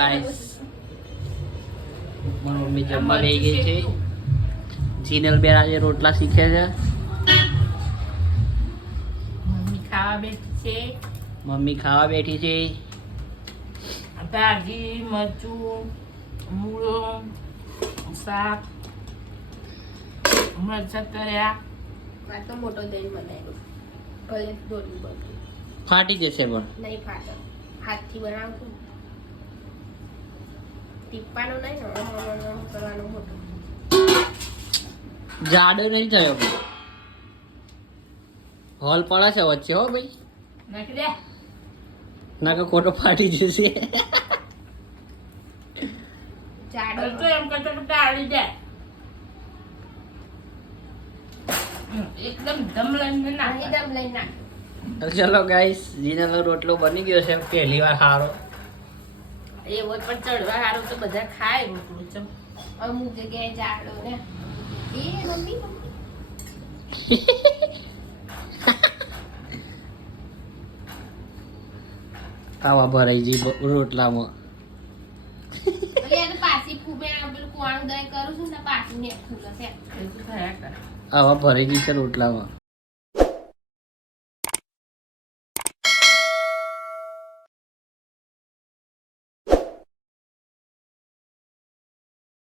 Guys mummy જમવા લઈ ગઈ છે. જીનલ બેન આજે રોટલા શીખે છે. મમ્મી ખાવા બેઠી છે. ભાજી મરચું મૂળો શાક મરચાં તળ્યા. આ તો મોટો દહીં બનાવ્યો. ભલે દોરી બધું ફાટી જશે પણ નહીં ફાટે. હાથથી બનાવતું ટીપ્પાનો નહીં ને આમ કરવાનો મોટો. જાડો નહીં થયો પણ હોલ પડે છે વચ્ચે હો ભાઈ, નાખી દે. ના કે ખોટો ફાટી જશે. જાડો તો એમ કરતા કરતા આવડી જાય. એકદમ દમ લઈને નાખ. એકદમ લઈ નાખ. ચલો ગાઈસ જીનલનો રોટલો બની ગયો છે પહેલી વાર સારો. એવો પણ ચડવા સારું તો બધા ખાય રોટલું ચમ. અમુક જગ્યાએ જાડો ને એ મમ્મી આવા ભરાઈ જઈ રોટલામાં. એટલે આ તો પાછી ફૂબે પેલું કુવાનું દહીં કરું છું ને પાછી ને ફૂલે છે. એ તો થયા કરે. આવા ભરાઈ ગઈ છે રોટલામાં.